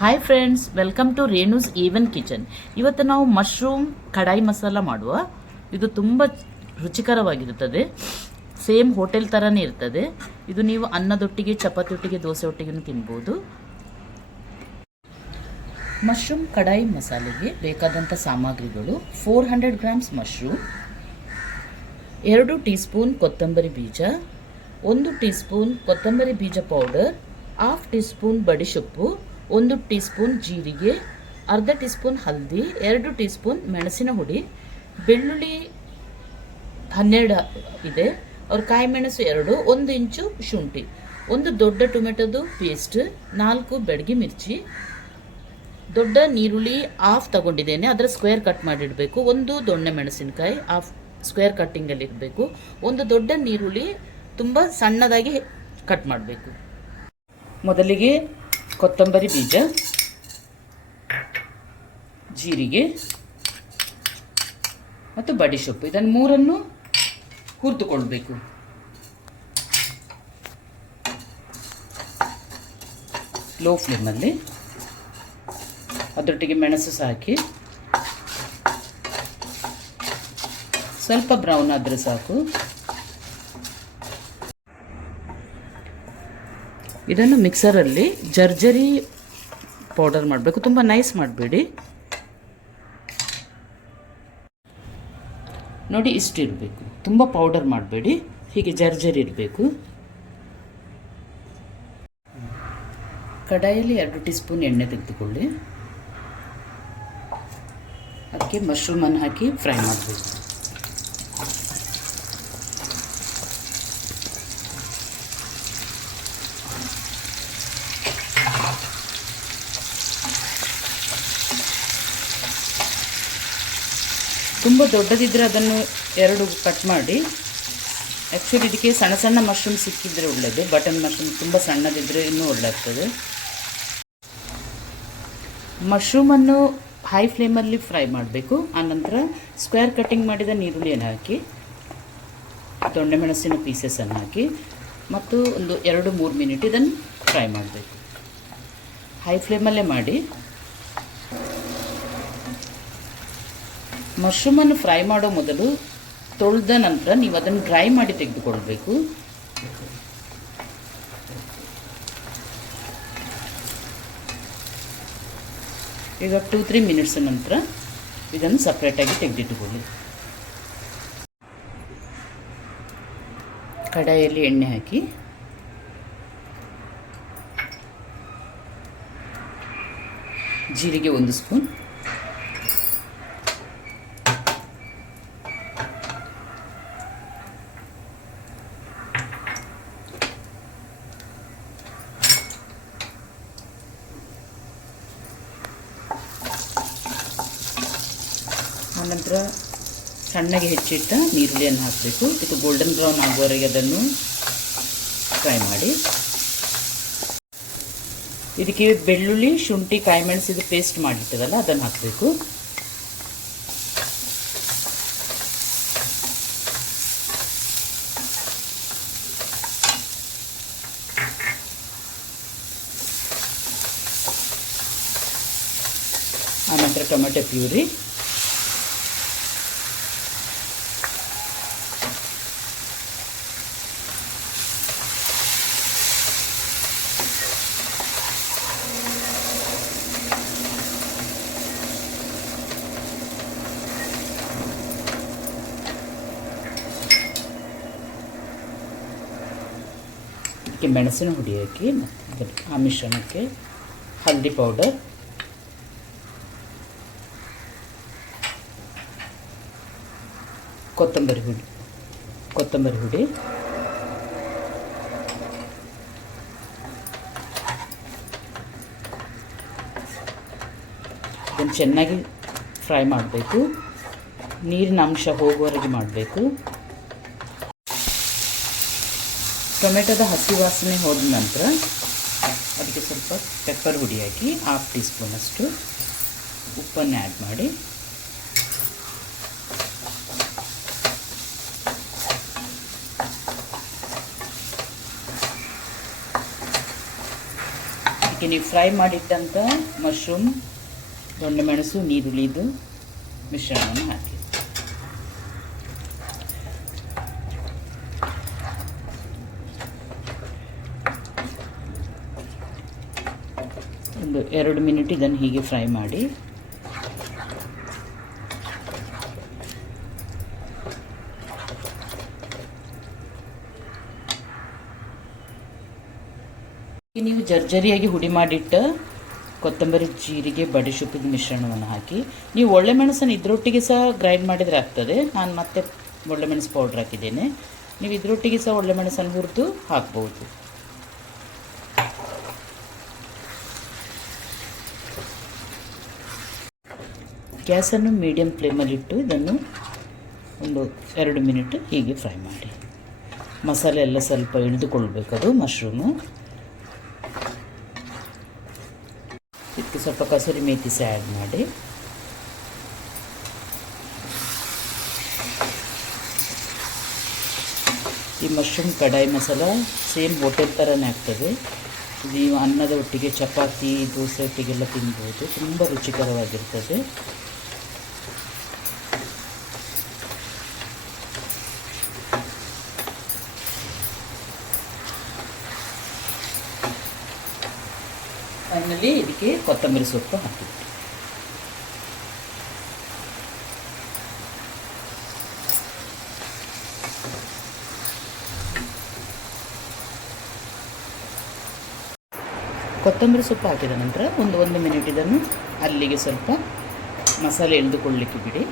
Hi friends, welcome to Renu's even kitchen. ಇವತ್ತು ನಾವು mushroom ಕಡಾಯಿ ಮಸಾಲ ಮಾಡುವ. ಇದು ತುಂಬ ರುಚಿಕರವಾಗಿರುತ್ತದೆ. ಸೇಮ್ ಹೋಟೆಲ್ ಥರನೇ ಇರ್ತದೆ. ಇದು ನೀವು ಅನ್ನದೊಟ್ಟಿಗೆ, ಚಪಾತಿ ಒಟ್ಟಿಗೆ, ದೋಸೆ ಒಟ್ಟಿಗೆ ತಿನ್ಬೋದು. ಮಶ್ರೂಮ್ ಕಡಾಯಿ ಮಸಾಲೆಗೆ ಬೇಕಾದಂಥ ಸಾಮಗ್ರಿಗಳು: 400 ಗ್ರಾಮ್ಸ್ ಮಶ್ರೂಮ್, 2 ಟೀ ಸ್ಪೂನ್ ಕೊತ್ತಂಬರಿ ಬೀಜ, 1 ಟೀ ಸ್ಪೂನ್ ಕೊತ್ತಂಬರಿ ಬೀಜ ಪೌಡರ್, 1/2 ಟೀ ಸ್ಪೂನ್ ಬಡಿಸೊಪ್ಪು, 1 ಟೀ ಸ್ಪೂನ್ ಜೀರಿಗೆ, ಅರ್ಧ ಟೀ ಸ್ಪೂನ್ ಹಲ್ದಿ, 2 ಟೀ ಸ್ಪೂನ್ ಮೆಣಸಿನ ಹುಡಿ, ಬೆಳ್ಳುಳ್ಳಿ 12 ಇದೆ, ಅವ್ರ ಕಾಯಿ ಮೆಣಸು 2, 1 ಇಂಚು ಶುಂಠಿ, 1 ದೊಡ್ಡ ಟೊಮೆಟೊದು ಪೇಸ್ಟ್, 4 ಬೆಡಗಿ ಮಿರ್ಚಿ, ದೊಡ್ಡ ನೀರುಳ್ಳಿ ಹಾಫ್ ತಗೊಂಡಿದ್ದೇನೆ, ಅದರ ಸ್ಕ್ವೇರ್ ಕಟ್ ಮಾಡಿಡಬೇಕು, 1 ದೊಣ್ಣೆ ಮೆಣಸಿನಕಾಯಿ ಹಾಫ್ ಸ್ಕ್ವೇರ್ ಕಟ್ಟಿಂಗಲ್ಲಿ ಇರಬೇಕು, 1 ದೊಡ್ಡ ನೀರುಳ್ಳಿ ತುಂಬ ಸಣ್ಣದಾಗಿ ಕಟ್ ಮಾಡಬೇಕು. ಮೊದಲಿಗೆ ಕೊತ್ತಂಬರಿ ಬೀಜ, ಜೀರಿಗೆ ಮತ್ತು ಬಡಿಸೊಪ್ಪು ಇದನ್ನು ಮೂರನ್ನು ಹುರಿದುಕೊಳ್ಬೇಕು. ಲೋ ಫ್ಲೇಮಲ್ಲಿ ಅದರೊಟ್ಟಿಗೆ ಮೆಣಸು ಸಹ ಹಾಕಿ ಸ್ವಲ್ಪ ಬ್ರೌನ್ ಆದರೆ ಸಾಕು. ಇದನ್ನು ಮಿಕ್ಸರಲ್ಲಿ ಜರ್ಜರಿ ಪೌಡರ್ ಮಾಡಬೇಕು, ತುಂಬ ನೈಸ್ ಮಾಡಬೇಡಿ. ನೋಡಿ, ಇಷ್ಟು ಇರಬೇಕು, ತುಂಬ ಪೌಡರ್ ಮಾಡಬೇಡಿ, ಹೀಗೆ ಜರ್ಜರಿ ಇರಬೇಕು. ಕಡಾಯಲ್ಲಿ 2 ಟೀ ಸ್ಪೂನ್ ಎಣ್ಣೆ ತೆಗೆದುಕೊಳ್ಳಿ. ಅದಕ್ಕೆ ಮಶ್ರೂಮನ್ನು ಹಾಕಿ ಫ್ರೈ ಮಾಡಬೇಕು. ತುಂಬ ದೊಡ್ಡದಿದ್ದರೆ ಅದನ್ನು 2 ಕಟ್ ಮಾಡಿ. ಆ್ಯಕ್ಚುಲಿ ಇದಕ್ಕೆ ಸಣ್ಣ ಸಣ್ಣ ಮಶ್ರೂಮ್ ಸಿಕ್ಕಿದರೆ ಒಳ್ಳೆಯದು. ಬಟನ್ ಮಶ್ರೂಮ್ ತುಂಬ ಸಣ್ಣದಿದ್ದರೆ ಇನ್ನೂ ಒಳ್ಳೆ ಆಗ್ತದೆ. ಮಶ್ರೂಮನ್ನು ಹೈ ಫ್ಲೇಮಲ್ಲಿ ಫ್ರೈ ಮಾಡಬೇಕು. ಆನಂತರ ಸ್ಕ್ವೇರ್ ಕಟ್ಟಿಂಗ್ ಮಾಡಿದ ನೀರುಳ್ಳಿಯನ್ನು ಹಾಕಿ, ದೊಣ್ಣೆ ಮೆಣಸಿನ ಪೀಸಸನ್ನು ಹಾಕಿ ಮತ್ತು ಒಂದು 2-3 ಮಿನಿಟ್ ಇದನ್ನು ಫ್ರೈ ಮಾಡಬೇಕು. ಹೈ ಫ್ಲೇಮಲ್ಲೇ ಮಾಡಿ. ಮಶ್ರೂಮನ್ನು ಫ್ರೈ ಮಾಡೋ ಮೊದಲು ತೊಳೆದ ನಂತರ ನೀವು ಅದನ್ನು ಡ್ರೈ ಮಾಡಿ ತೆಗೆದುಕೊಳ್ಬೇಕು. ಈಗ 2-3 ಮಿನಿಟ್ಸ್ ನಂತರ ಇದನ್ನು ಸಪ್ರೇಟಾಗಿ ತೆಗೆದಿಟ್ಟುಕೊಳ್ಳಿ. ಕಡಾಯಿಯಲ್ಲಿ ಎಣ್ಣೆ ಹಾಕಿ ಜೀರಿಗೆ 1 ಸ್ಪೂನ್, ಆನಂತರ ಸಣ್ಣಗೆ ಹೆಚ್ಚಿಟ್ಟ ನೀರುಳ್ಳಿಯನ್ನು ಹಾಕಬೇಕು. ಇದು ಗೋಲ್ಡನ್ ಬ್ರೌನ್ ಆಗುವವರೆಗೆ ಅದನ್ನು ಫ್ರೈ ಮಾಡಿ. ಇದಕ್ಕೆ ಬೆಳ್ಳುಳ್ಳಿ, ಶುಂಠಿ, ಕಾಯಿ ಮೆಣಸಿದ ಪೇಸ್ಟ್ ಮಾಡಿರ್ತದಲ್ಲ ಅದನ್ನು ಹಾಕಬೇಕು. ಆನಂತರ ಟೊಮೆಟೊ ಪ್ಯೂರಿ, ಇದಕ್ಕೆ ಮೆಣಸಿನ ಹುಡಿ ಹಾಕಿ, ಆ ಮಿಶ್ರಣಕ್ಕೆ ಹಲ್ದಿ ಪೌಡರ್, ಕೊತ್ತಂಬರಿ ಹುಡಿ, ಇದನ್ನು ಚೆನ್ನಾಗಿ ಫ್ರೈ ಮಾಡಬೇಕು. ನೀರಿನ ಅಂಶ ಹೋಗುವವರೆಗೆ ಮಾಡಬೇಕು. ಟೊಮೆಟೊದ ಹಸಿ ವಾಸನೆ ಹೋದ ನಂತರ ಅದಕ್ಕೆ ಸ್ವಲ್ಪ ಪೆಪ್ಪರ್ ಹುಡಿ ಹಾಕಿ 1/2 ಟೀ ಸ್ಪೂನಷ್ಟು ಉಪ್ಪನ್ನು ಆ್ಯಡ್ ಮಾಡಿ ಇದಕ್ಕೆ ನೀವು ಫ್ರೈ ಮಾಡಿಟ್ಟಂಥ ಮಶ್ರೂಮ್, ದೊಣ್ಣೆ ಮೆಣಸು, ನೀರುಳ್ಳಿದು ಮಿಶ್ರಣವನ್ನು ಹಾಕಿ. ಒಂದು 2 ಮಿನಿಟ್ ಇದನ್ನು ಹೀಗೆ ಫ್ರೈ ಮಾಡಿ. ನೀವು ಜರ್ಜರಿಯಾಗಿ ಹುಡಿ ಮಾಡಿಟ್ಟ ಕೊತ್ತಂಬರಿ, ಜೀರಿಗೆ, ಬಡಿಶುಪ್ಪಿದ ಮಿಶ್ರಣವನ್ನು ಹಾಕಿ. ನೀವು ಒಳ್ಳೆ ಮೆಣಸನ್ನು ಇದರೊಟ್ಟಿಗೆ ಸಹ ಗ್ರೈಂಡ್ ಮಾಡಿದರೆ ಆಗ್ತದೆ. ನಾನು ಮತ್ತೆ ಒಳ್ಳೆ ಮೆಣಸು ಪೌಡ್ರ್ ಹಾಕಿದ್ದೇನೆ. ನೀವು ಇದರೊಟ್ಟಿಗೆ ಸಹ ಒಳ್ಳೆ ಮೆಣಸನ್ನು ಹುರಿದು ಹಾಕ್ಬೋದು. ಗ್ಯಾಸನ್ನು ಮೀಡಿಯಮ್ ಫ್ಲೇಮಲ್ಲಿಟ್ಟು ಇದನ್ನು ಒಂದು 2 ಮಿನಿಟ್ ಹೀಗೆ ಫ್ರೈ ಮಾಡಿ. ಮಸಾಲೆ ಎಲ್ಲ ಸ್ವಲ್ಪ ಇಳಿದುಕೊಳ್ಬೇಕದು ಮಶ್ರೂಮು. ಇದಕ್ಕೆ ಸ್ವಲ್ಪ ಕಸೂರಿ ಮೇಥಿ ಸಹ ಆ್ಯಡ್ ಮಾಡಿ. ಈ ಮಶ್ರೂಮ್ ಕಡಾಯಿ ಮಸಾಲ ಸೇಮ್ ಹೋಟೆಲ್ ಥರನೇ ಆಗ್ತದೆ. ನೀವು ಅನ್ನದ ಒಟ್ಟಿಗೆ, ಚಪಾತಿ, ದೋಸೆ ಒಟ್ಟಿಗೆಲ್ಲ ತಿನ್ಬೋದು. ತುಂಬ ರುಚಿಕರವಾಗಿರ್ತದೆ. ಫೈನಲಿ ಇದಕ್ಕೆ ಕೊತ್ತಂಬರಿ ಸೊಪ್ಪು ಹಾಕಿಬಿಟ್ಟು ಕೊತ್ತಂಬರಿ ಸೊಪ್ಪು ಹಾಕಿದ ನಂತರ ಒಂದು ಮಿನಿಟ್ ಇದನ್ನು ಅಲ್ಲಿಗೆ ಸ್ವಲ್ಪ ಮಸಾಲೆ ಎಳೆದುಕೊಳ್ಳಲಿಕ್ಕೆ ಬಿಡಿ.